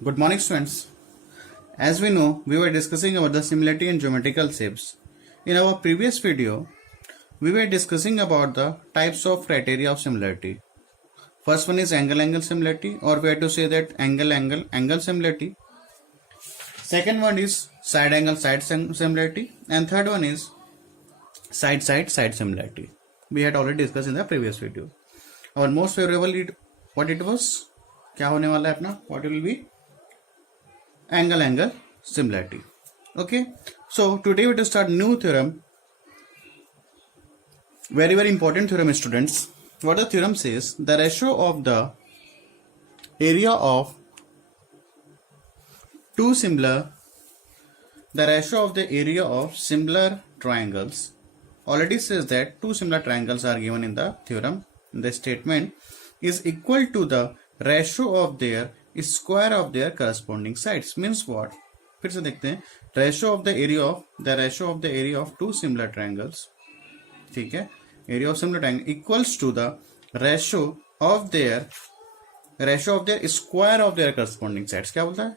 Good morning, students. As we know, we were discussing about the similarity in geometrical shapes. In our previous video, we were discussing about the types of criteria of similarity. First one is angle-angle similarity, or we have to say that angle-angle-angle similarity. Second one is side-angle-side similarity, and third one is side-side-side similarity. We had already discussed in the previous video. Our most favorable, what it was? क्या होने वाला है अपना? What will be? Angle-angle similarity. Okay, so today we will start new theorem. Very important theorem, students. What the theorem says: the ratio of the area of two similar, the ratio of the area of similar triangles already says that two similar triangles are given in the theorem. The statement is equal to the ratio of their square of their corresponding sides. Means what? फिर से देखते हैं. ratio of the area of two similar triangles, ठीक है, area of similar triangle equals to the ratio of their square of their corresponding sides. क्या बोलता है?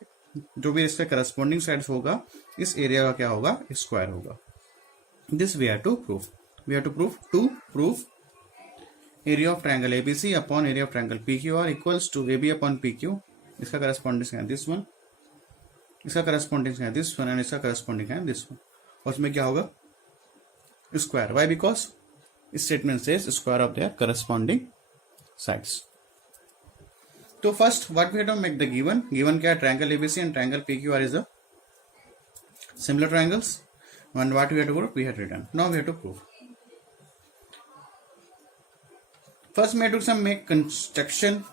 जो भी इसका corresponding sides होगा, इस area का क्या होगा? square होगा. This we have to prove. To prove area of triangle ABC upon area of triangle PQR equals to AB upon PQ. इसका corresponding है this one, इसका corresponding है this one, and इसका corresponding है this one. और उसमें क्या होगा? Square. Why? Because statement says square of their corresponding sides. So first, what we have to make the given क्या है? Triangle ABC and triangle PQR is a similar triangles. And what we have to prove? We have written. Now we have to prove. First we have to make construction.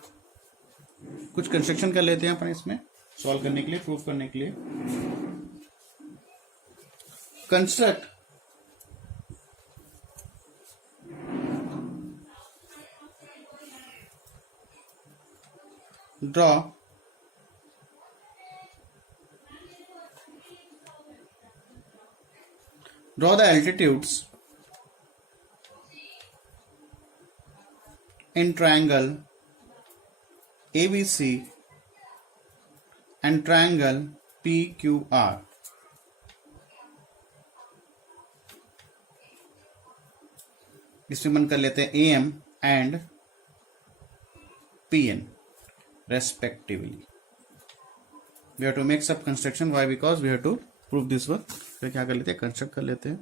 कुछ construction कर लेते हैं अपन इसमें solve करने के लिए, proof करने के लिए. Construct draw the altitudes in triangle ABC and triangle PQR. इसमें मन कर लेते हैं AM and PN respectively. We have to make some construction. Why? Because we have to prove this one. फिर क्या कर लेते हैं? कंस्ट्रक्ट कर लेते हैं.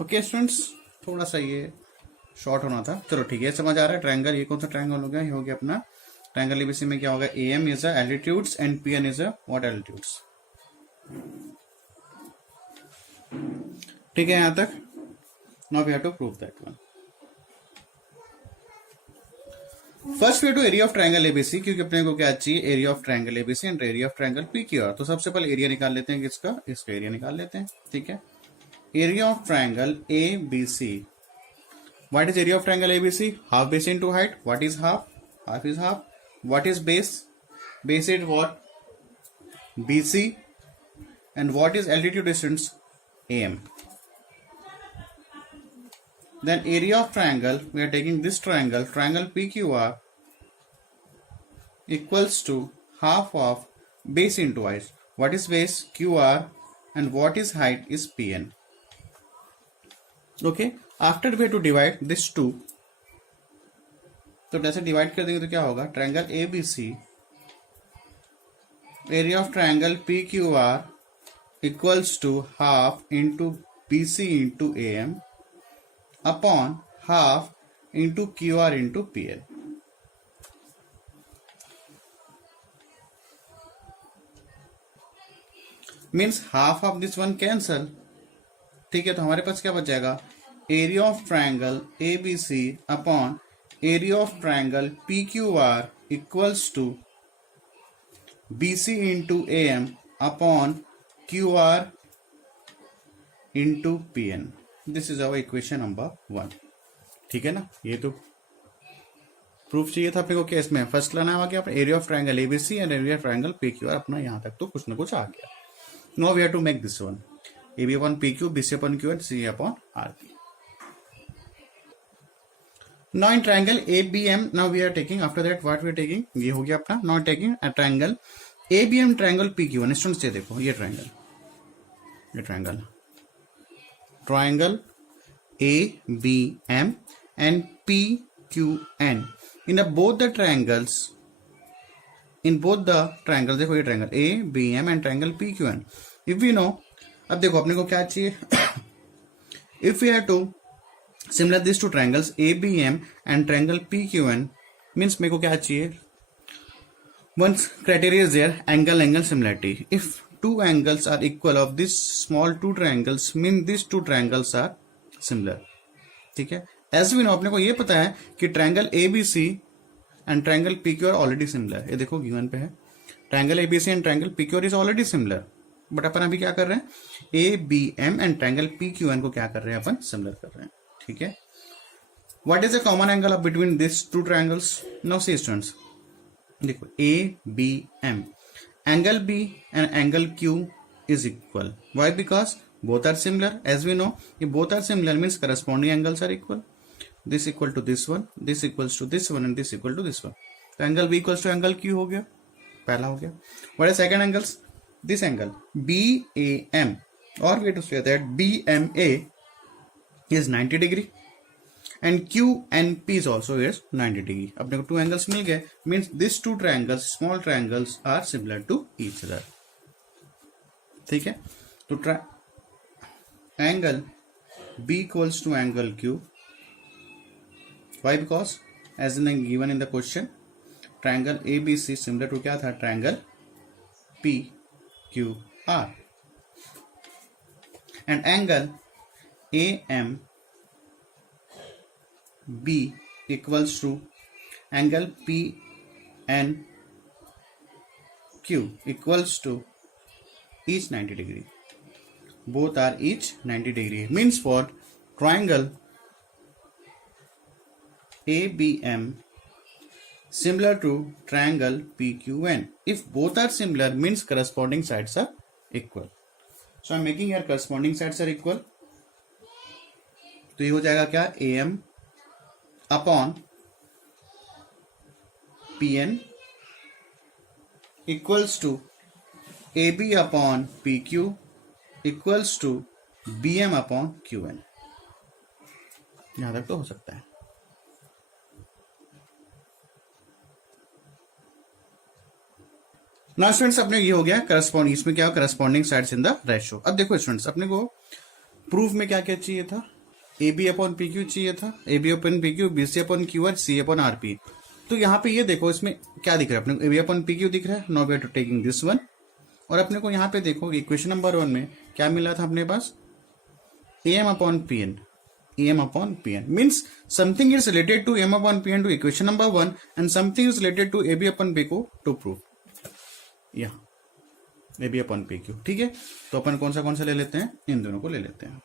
ओके स्टूडेंट्स, थोड़ा सा ये शॉर्ट होना था. चलो ठीक है, समझ आ रहा है. ट्रायंगल, ये कौन सा ट्रायंगल हो गया? ये हो गया अपना ट्रायंगल एबीसी में क्या होगा? AM is altitudes and PN is what? Altitudes. ठीक है यहां तक. Now we have to prove that one. First we to area of triangle ABC, क्योंकि अपने को क्या चाहिए? Area of triangle ABC and area of triangle PQR. तो सबसे पहले एरिया निकाल लेते हैं. किसका? इसका एरिया निकाल लेते हैं. ठीक है. Area of triangle ABC. What is area of triangle ABC? Half base into height. What is half? Half is half. What is base? Base is what? BC. And what is altitude distance? AM. Then area of triangle, we are taking this triangle PQR equals to half of base into height. What is base? QR. And what is height? Is PN. Okay. After we have to divide this two. तो जैसे divide कर देंगे तो क्या होगा? Triangle ABC area of triangle PQR equals to half into BC into AM upon half into QR into PN. Means half of this one cancel. ठीक है, तो हमारे पास क्या बच जाएगा? Area of triangle ABC upon area of triangle PQR equals to BC into AM upon QR into Pn. This is our equation number 1. ठीक है ना। ये तो प्रूफ चाहिए था अपने को, क्या इसमें फर्स्ट लाना है क्या, area of triangle ABC and area of triangle PQ R, अपना यहाँ तक तो कुछ ना कुछ आ गया। Now we have to make this one, AB upon PQ, BC upon Q and CA upon RP. Now in triangle ABM, now we are taking, after that what we are taking, ये हो गया अपना, now taking a triangle ABM triangle PQ1, students ये देखो, ये triangle ABM and PQN, in both the triangles, देखो ये triangle ABM and triangle PQN, if we know, अब देखो अपने को क्या चाहिए, if we have to similar this two triangles ABM and triangle PQN, means मेरे को क्या चाहिए, once criteria is there, angle similarity, if two angles are equal of this small two triangles mean this two triangles are similar. ठीक है, as we no, अपने को ये पता है कि triangle ABC and triangle PQ are already similar, ये देखो गिवन पे है, triangle ABC and triangle PQ is already similar, but अपन अभी क्या कर रहे हैं, ABM एंड ट्रायंगल PQN को क्या कर रहे हैं, अपन सिमिलर कर रहे हैं। ठीक है, what is the common angle of between this two triangles, now see students, देखो ABM, angle B and angle Q is equal, why, because both are similar, as we know ये both are similar means corresponding angles are equal, this equal to this one, this equals to this one and this equal to this one, तो angle B equals to angle Q हो गया, पहला हो गया। What is second angles, this angle BAM, or we have to say that BMA is 90 degree and QNP is also is 90 degree। अपने को two angles मिल गए, means these two triangles, small triangles are similar to each other। ठीक है, तो angle B equals to angle Q, why, because as in given in the question, triangle ABC similar to क्या था, triangle PQR, and angle AMB equals to angle PNQ equals to each 90 degree, both are each 90 degree, means for triangle ABM similar to triangle PQN, if both are similar means corresponding sides are equal, so I'm making here corresponding sides are equal, तो ये हो जाएगा क्या, AM upon PN equals to AB upon PQ equals to BM upon QN, यहां तक तो हो सकता है। नाउ स्टूडेंट्स अपने ये हो गया करस्पॉन्डिंग, इसमें क्या हो, corresponding sides in the ratio. अब देखो स्टूडेंट्स, अपने को प्रूफ में क्या क्या चाहिए था, AB अपॉन PQ चाहिए था, AB upon PQ, BC upon QR, C upon RP। तो यहाँ पे ये देखो, इसमें क्या दिख रहा है अपने को, AB अपॉन PQ दिख रहा है, now we are taking this one, और अपने को यहाँ पे देखो इक्वेशन नंबर 1 में क्या मिला था अपने पास, AM upon PN, AM upon PN, means something is related to AM upon PN to equation number 1 and something is related to AB upon PQ to prove, यहाँ AB upon PQ। ठीक है, तो अपन कौन सा ले लेते हैं, इन दोनों को ले लेते हैं।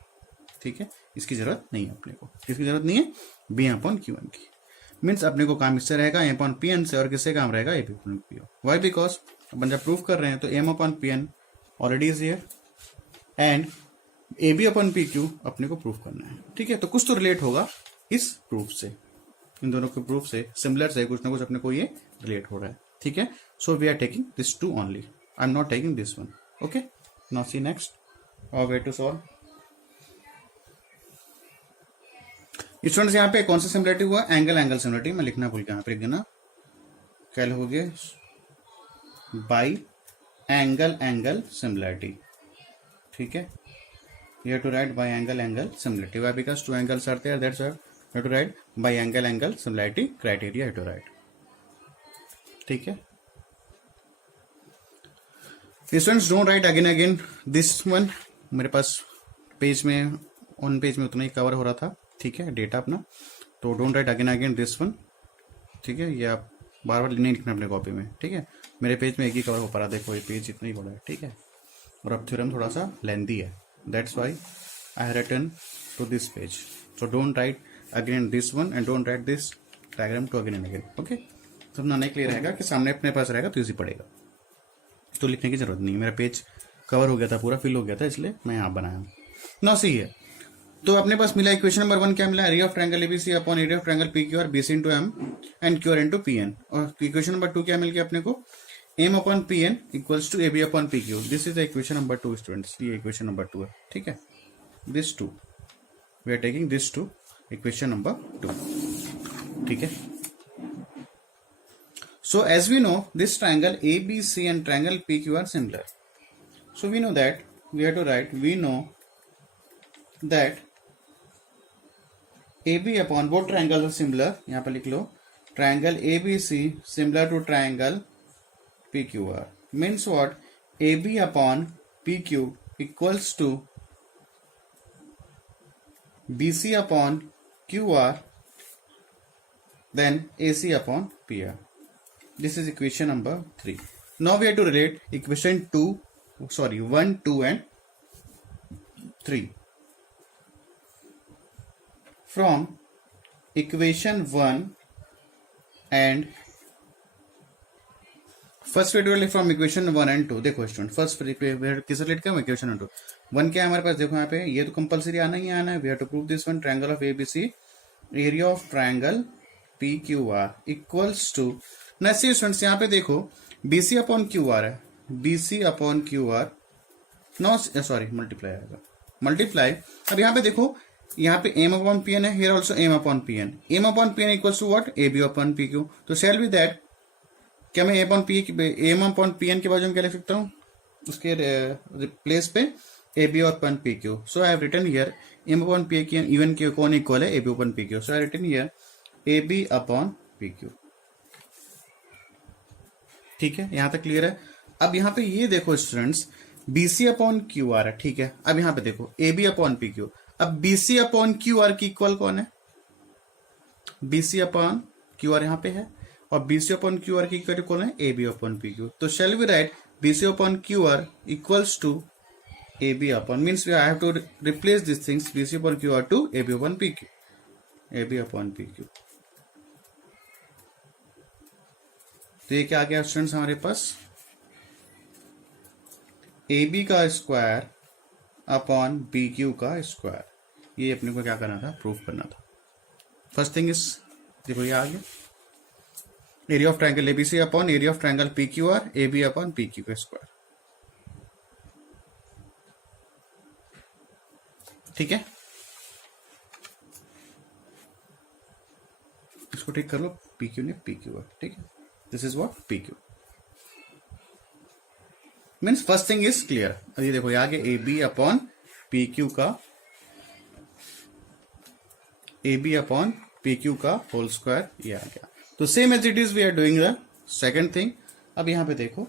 ठीक है, इसकी जरूरत नहीं है अपने को, किसकी जरूरत नहीं है, B upon Q1 की, मीन्स अपने को काम इससे रहेगा AM upon PN से, और किससे काम रहेगा, AB upon PQ। Why, because अपन जब प्रूफ कर रहे हैं तो AM upon PN already is here and AB upon PQ अपने को प्रूफ करना है। ठीक है, तो कुछ तो रिलेट होगा इस प्रूफ से, इन दोनों के प्रूफ से, सिमिलर से कुछ ना कुछ अपने को ये रिलेट हो रहा है। ठीक है, so we are taking this two only, I am not taking this one. Okay, now see next और वे टू सॉल्व। स्टूडेंट्स यहाँ पे कौन सा सिमिलरिटी हुआ, एंगल सिमिलरिटी, मैं लिखना भूल गया, यहाँ पे लिख देना, क्या लिखोगे, बाई एंगल सिमिलरिटी। ठीक है, you have to write by angle similarity, why, because two angles are there, that's why you have to write by angle similarity criteria you have to write। ठीक है, students don't write again this one, मेरे पास page में, on page में उतना ही cover हो रहा था। ठीक है, डेटा अपना, तो don't write again this one. ठीक है, ये आप बार बार नहीं लिखना अपने कॉपी में। ठीक है, मेरे पेज में एक ही कवर हो पा रहा, देखो ये पेज इतना ही बड़ा है। ठीक है, और अब थ्योरम थोड़ा सा लेंथी है, that's why I have written to this page, so don't write again in this one and don't write this diagram too again and again. Okay, तो बनाने के लिए रहेगा कि सामने अपने पास रहेगा तो इजी पड़ेगा, तो लिखने की जरूरत नहीं. मेरा पेज कवर हो गया था, पूरा फिल हो गया था, इसलिए मैं यहाँ बनाया हूँ. ना सी है. तो अपने पास मिला इक्वेशन नंबर 1 क्या मिला, area of triangle ABC upon area of triangle P Q R BC into M and Q R into P N. और इक्वेशन नंबर 2 क्या मिल गया अपने को, M upon P N equals to A B upon P Q. This is the equation number 2 students. ये equation number 2 है. ठीक है, this 2 we are taking this 2 equation number 2. ठीक है. So as we know, this triangle ABC and triangle PQ are similar. So we know that we have to write, we know that AB upon both triangles are similar. यहाँ पर लिख लो, triangle ABC similar to triangle PQR. Means what? AB upon PQ equals to BC upon QR, then AC upon PR. This is equation number 3. Now we have to relate equation 1, 2 and 3. From equation 1 and first we have to relate from equation 1 and 2. देखो student, first किस relate क्या equation 2. 1 क्या है हमारे पास, देखो यहाँ पे ये तो कंपलसरी आना ही आना है. We have to prove this one, triangle of ABC, area of triangle P Q R equals to. Next students यहाँ पे देखो BC अपॉन क्यू आर है, BC upon Q R, no sorry multiply आएगा, multiply. अब यहाँ पे देखो, यहाँ पे एम अपॉन पी एन है, here also M upon P N. M upon P N equals to what, A B upon P Q. तो शेल बी दैट, क्या मैं एम अपॉन पी एन के बाजू में क्या लिख सकता हूँ, उसके प्लेस पे A B upon P Q. So I have written here M upon P Q even Q कौन इक्वल है, A B upon P Q. So I written here A B upon P Q. ठीक है, यहां तक clear है. अब यहां पे ये देखो students, BC upon Q R है. ठीक है, अब यहां पे देखो AB अपॉन पी क्यू. अब BC अपॉन क्यू आर की इक्वल कौन है, BC अपॉन क्यू आर यहां पे है, और BC अपॉन क्यू आर की इक्वल कौन है, AB अपॉन पी क्यू. तो shall we write BC upon Q R equals to AB upon, means I have to replace this things, BC upon Q R to AB upon P Q, AB upon P Q. तो ये क्या आ गया students हमारे पास, A B का square upon B Q का square. ये अपने को क्या करना था, प्रूफ करना था. फर्स्ट थिंग इज, देखो ये आ गया area of triangle ABC upon area of triangle P Q R, A B upon P Q का स्क्वायर. ठीक है, इसको ठीक कर लो, पी क्यू ने पी क्यू आर. ठीक है, this is what P Q. Means first thing is clear. ये देखो ये आगे A B upon P Q का, A B upon P Q का होल स्क्वायर, ये आ गया. तो same as it is we are doing the second thing. अब यहां पे देखो,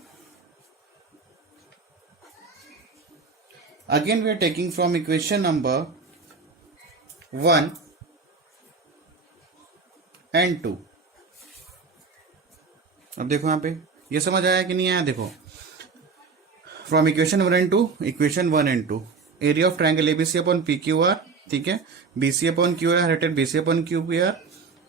again we are taking from equation number 1 and 2. अब देखो यहां पे ये समझ आया कि नहीं आया, देखो from equation 1 and 2, equation 1 and 2, area of triangle ABC upon P Q R. ठीक है, BC upon Q R related BC upon Q P R,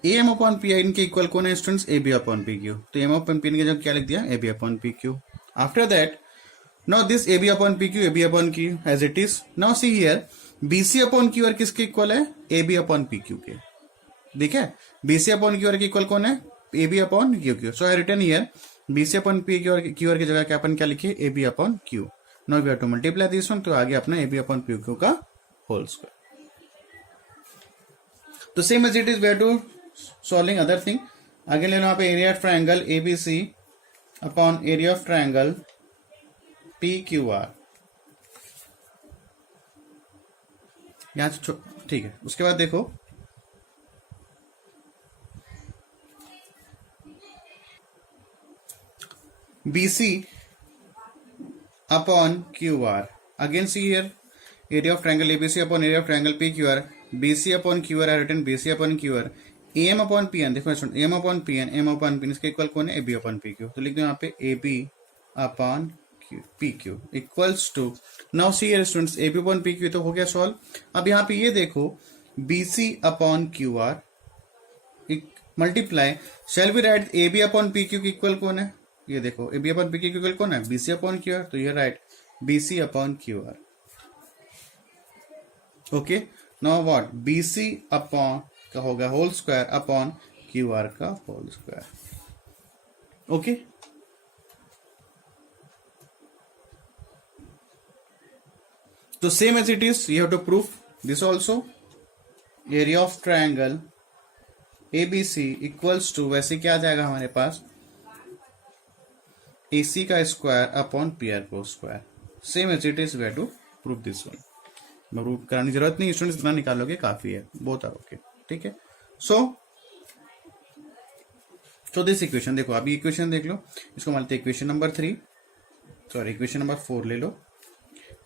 M upon P I इनके इक्वल कौन है students, A B upon P Q. तो M upon P के जगह क्या लिख दिया, A B upon P Q. After that now this A B upon P Q, A B upon Q as it is. Now see here BC upon Q R किसके equal है, A B upon P Q के. ठीक है, BC upon Q R के equal कौन है, A B upon Q Q. So I return here BC upon P Q R की जगह क्या अपन क्या लिखे, A B upon Q. Now we have to multiply this one, तो आगे अपना A B upon P Q का होल स्क्वायर. तो same as it is we have to solving other thing. आगे ले लो यहाँ पे area of triangle ABC upon area of triangle P Q R. यहां से ठीक है, उसके बाद देखो BC upon QR. Again see here area of triangle ABC upon area of triangle PQR. BC upon QR are written BC upon QR. AM upon PN, देखो AM upon PN, M upon PN इसके equal कौन है, AB upon PQ. तो लिख दो यहाँ पे AB upon PQ equals to, now see here students AB upon PQ तो हो गया सॉल्व. अब यहाँ पे ये देखो BC upon QR multiply shall we write AB upon PQ की इक्वल कौन है? ये देखो AB अपॉन PQ की इक्वल कौन है? BC upon QR. तो ये write BC upon QR. Okay, now what? BC upon का होगा होल स्क्वायर अपॉन QR का होल स्क्वायर. ओके, तो same as it is you have to proof this also. Area of triangle ABC equals to, वैसे क्या आ जाएगा हमारे पास? AC का स्क्वायर अपॉन PR को square. Same as it is way to proof this one. Proof कराने की जरूरत नहीं, स्टूडेंट्स इतना निकालोगे काफी है, बोथ आर ओके. ठीक है, सो दिस इक्वेशन देखो, अभी इक्वेशन देख लो, इसको मानते हैं equation number 3, sorry equation number 4 ले लो.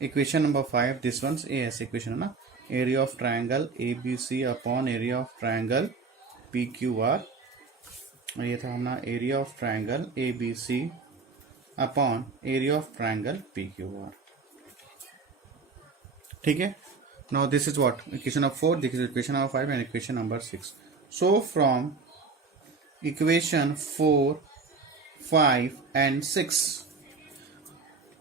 इक्वेशन नंबर 5, दिस वन ए ऐसे इक्वेशन है ना. Area of triangle ABC upon area of triangle PQR. और ये था हमारा area of triangle ABC upon area of triangle PQR. ठीक है, now this is what? Equation number 4, this is equation number 5 and equation number 6. So from equation 4, 5 and 6,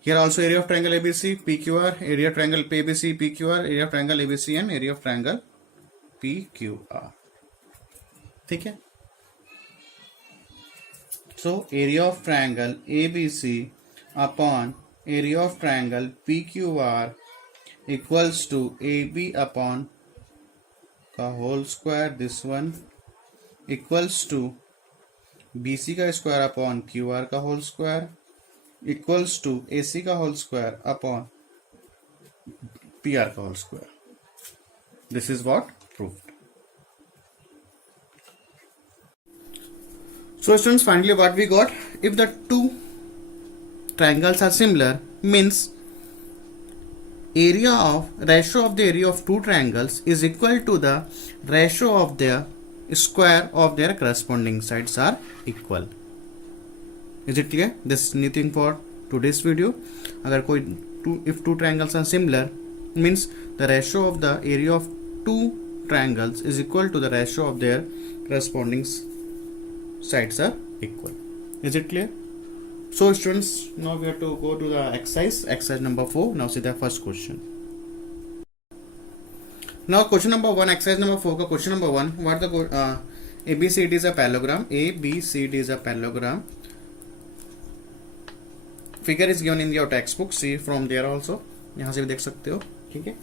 here also area of triangle ABC PQR, area of triangle ABC PQR, area of triangle ABC and area of triangle PQR. ठीक है, so area of triangle ABC upon area of triangle PQR equals to AB upon का whole square, this one equals to BC का square upon QR का whole square equals to AC का whole square upon PR का whole square. This is what proved. So students, finally what we got? If the two triangles are similar, means ratio of the area of two triangles is equal to the ratio of their square of their corresponding sides are equal. Is it clear? This is new thing for today's video. अगर कोई if two triangles are similar, means the ratio of the area of two triangles is equal to the ratio of their corresponding sides are equal. Is it clear? So students, now we have to go to the exercise number 4. Now see the first question. Now question number 1, exercise number 4 का question number 1, what the ABCD is a parallelogram. ABCD is a parallelogram. Figure is given in your textbook. See from there also. यहाँ से भी देख सकते हो. ठीक है.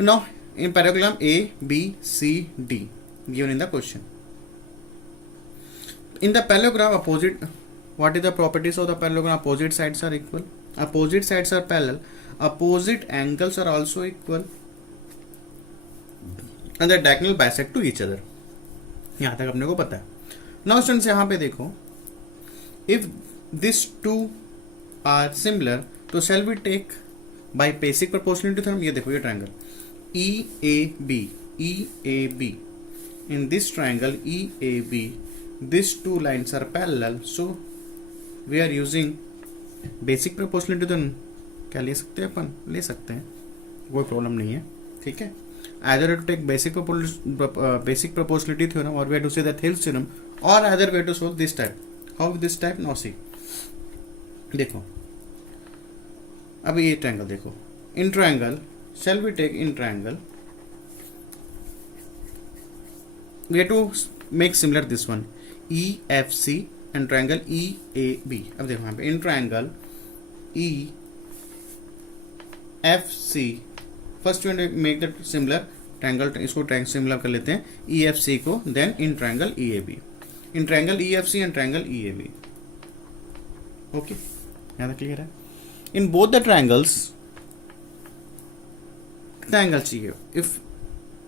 Now in parallelogram ABCD given in the question. In the parallelogram opposite, what is the properties of the parallelogram? Opposite sides are equal. Opposite sides are parallel. Opposite angles are also equal. And the diagonal bisect to each other. यहाँ तक अपने को पता है. Now students यहाँ पे देखो, if these two are similar, तो shall we take by basic proportionality theorem? ये देखो ये triangle EAB. In this triangle EAB, these two lines are parallel, so we are using basic proportionality theorem. क्या ले सकते हैं अपन? ले सकते हैं, कोई प्रॉब्लम नहीं है. ठीक है, either to take basic proportionality theorem, or we have to say the Thales theorem, or either we have to solve this type. How this type? Now see, देखो अभी ये ट्रायंगल देखो. In triangle, shall we take in triangle, we have to make similar this one EFC and triangle EAB. अब देखो यहाँ पे in triangle EFC, first we have to make that similar triangle, इसको triangle similar कर लेते हैं EFC को, then in triangle EAB, in triangle EFC and triangle EAB. Okay, यहाँ तक clear है. In both the triangles, कितना एंगल चाहिए? If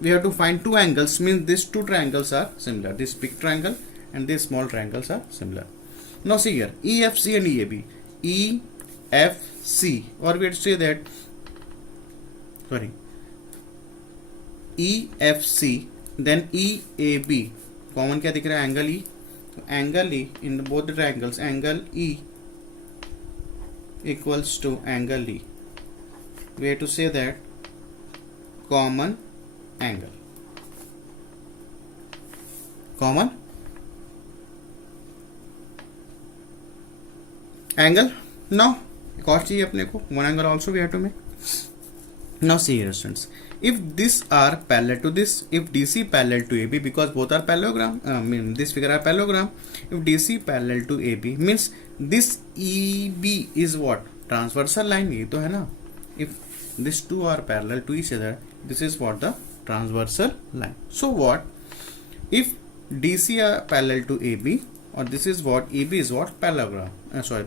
we have to find two angles, means these two triangles are similar. This big triangle and these small triangles are similar. Now see here, EFC and EAB. EFC, or we have to say that, sorry, EFC, then EAB. Common क्या दिख रहा है? Angle E. Angle E in both the triangles, angle E equals to angle E. We have to say that common angle. Common angle. Now एक और चाहिए अपने को, one angle also we have to make. Now see here students, if these are parallel to this, if DC parallel to AB, because both are parallelogram, this figure are parallelogram. If DC parallel to AB means this EB is what, transversal line. ये तो है ना. If these two are parallel to each other, this is what, the transversal line. So what if DC are parallel to AB, or this is what, AB is what, parallelogram,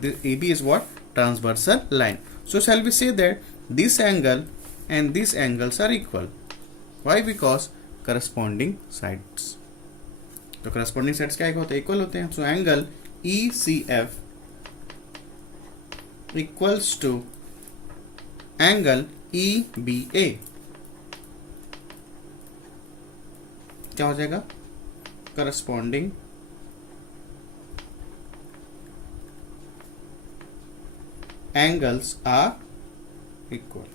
this AB is what, transversal line. So shall we say that this angle and these angles are equal? Why? Because corresponding sides. तो corresponding sides क्या होते हैं, equal होते हैं. So angle ECF equals to angle EBA. क्या हो जाएगा, corresponding angles are equal.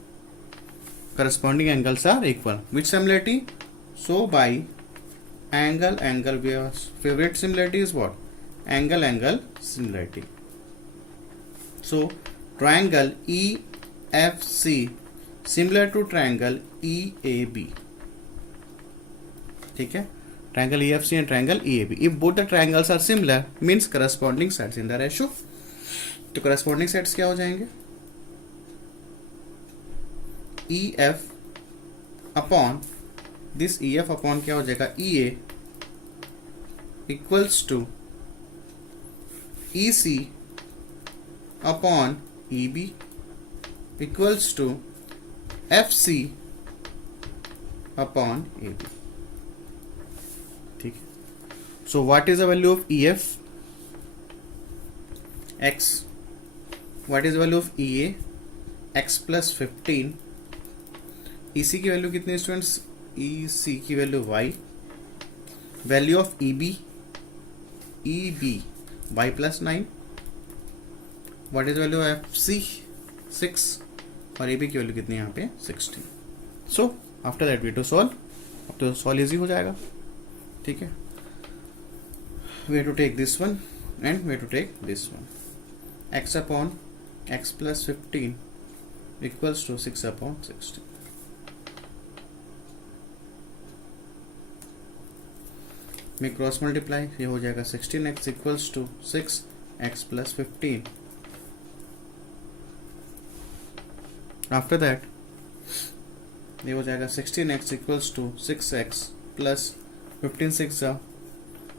Corresponding angles are equal. Which similarity? So by angle, we have favorite similarity is what, angle similarity. So triangle EFC similar to triangle EAB. ठीक है, triangle EFC and triangle EAB. If both the triangles are similar means corresponding sides in the ratio. तो corresponding sides क्या हो जाएंगे, EF upon this EF upon क्या हो जाएगा, EA equals to EC upon EB equals to FC upon AB. ठीक है. So what is the value of EF, X. What is the value of EA, X plus 15. EC की value कितनी students, EC की value Y. Value of EB Y plus 9. What is value of FC 6 और AB की value कितनी यहाँ पे 16. So after that we to solve. अब तो सॉल्व इजी हो जाएगा. ठीक है, we to take this one and we to take this one. X upon X plus 15 equals to 6 upon 16. में क्रॉस मल्टीप्लाई, ये हो जाएगा 16x equals to 6x plus 15. After that ये हो जाएगा 16x equals to 6x plus 15,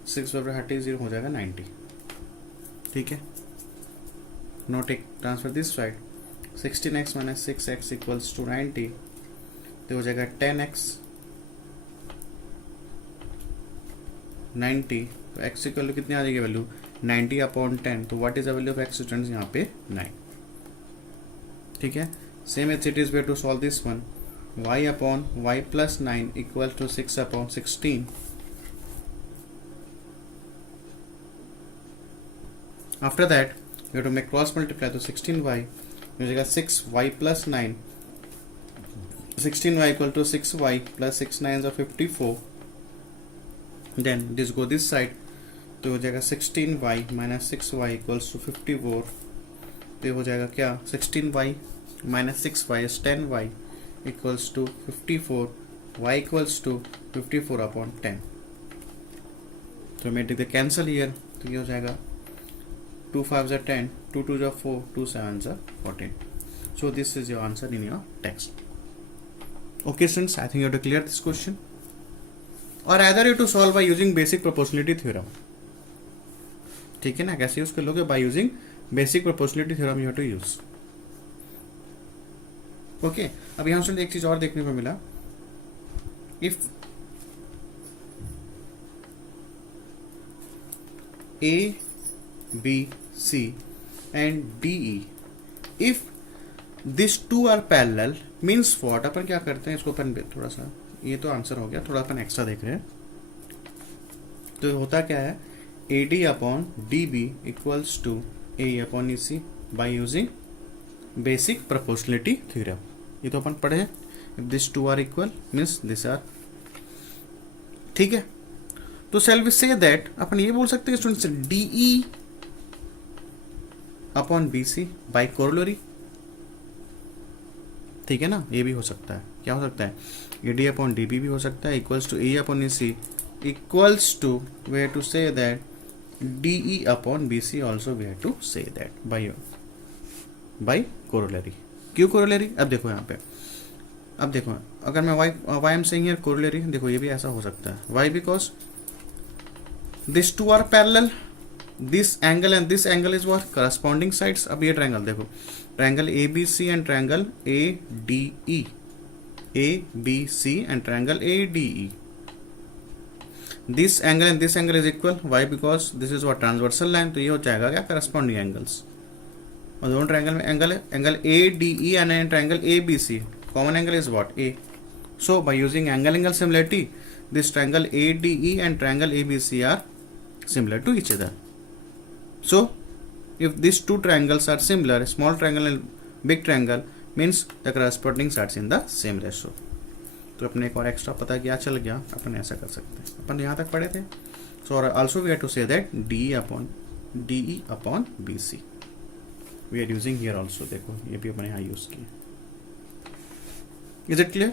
6 हटे 0 हो जाएगा 90. ठीक है, no take transfer this side. 16x minus 6x equals to 90, तो हो जाएगा 10x 90. तो x की वैल्यू कितनी आ जाएगी, वैल्यू 90 अपॉन 10. तो what is the value of x students, यहाँ पे 9. ठीक है, same as it is way to solve this one. y upon y plus 9 equal to 6 upon 16. After that we to make cross multiply. तो 16y हो जाएगा 6y plus 9. 16y equal to 6y plus 6 9 54. Then this go this side, तो हो जाएगा 16y minus 6y equals to 54. तो हो जाएगा क्या, 16y minus 6y is 10y equals to 54. y equals to 54 upon 10. तो मेक द कैंसल हियर. तो ये हो जाएगा 2 5 are 10, 2 2 are 4, 2 7 are 14. So this is your answer in your text. Okay students, I think you have to clear this question. Or either you have to solve by using basic proportionality theorem. ठीक है ना, कैसे use कर लोगे, by using basic proportionality theorem you have to use. Okay, अब यहाँ से एक चीज और देखने को मिला. If A B C and D E, if these two are parallel means what, अपन क्या करते हैं इसको, अपन थोड़ा सा, ये तो आंसर हो गया, थोड़ा अपन एक्स्ट्रा देख रहे हैं. तो होता क्या है, AD upon DB equals to AE upon EC by using basic proportionality theorem. ये तो अपन पढ़े हैं. If this two are equal means this are. ठीक है, तो shall we say that अपन ये बोल सकते हैं students DE upon BC by corollary, ठीक है ना, ये भी हो सकता है। क्या हो सकता है, AD अपॉन DB भी हो सकता है, equals to AE upon AC equals to we have to say that DE upon BC also we have to say that by corollary. क्यों कोरोलरी, अब देखो यहाँ पे, अब देखो अगर मैं why am saying here corollary, देखो ये भी ऐसा हो सकता है। Why, because this two are parallel, this angle and this angle is what corresponding sides. अब ये ट्रायंगल देखो, triangle ABC and triangle ADE, ABC and triangle ADE, this angle and this angle is equal. Why, because this is what transversal line, तो ये हो जाएगा क्या corresponding angles. और दोनों ट्रायंगल में एंगल है, angle ADE and triangle ABC, common angle is what, A. So by using angle similarity, this triangle ADE and triangle ABC are similar to each other. So if these two triangles are similar, small triangle and big triangle, means the corresponding sides in the same ratio. तो अपने एक और extra पता क्या चल गया, अपन ऐसा कर सकते हैं, अपन यहाँ तक पढ़े थे। So also we have to say that DE upon BC we are using here also, देखो ये भी अपने यहाँ यूज किया। Is it clear?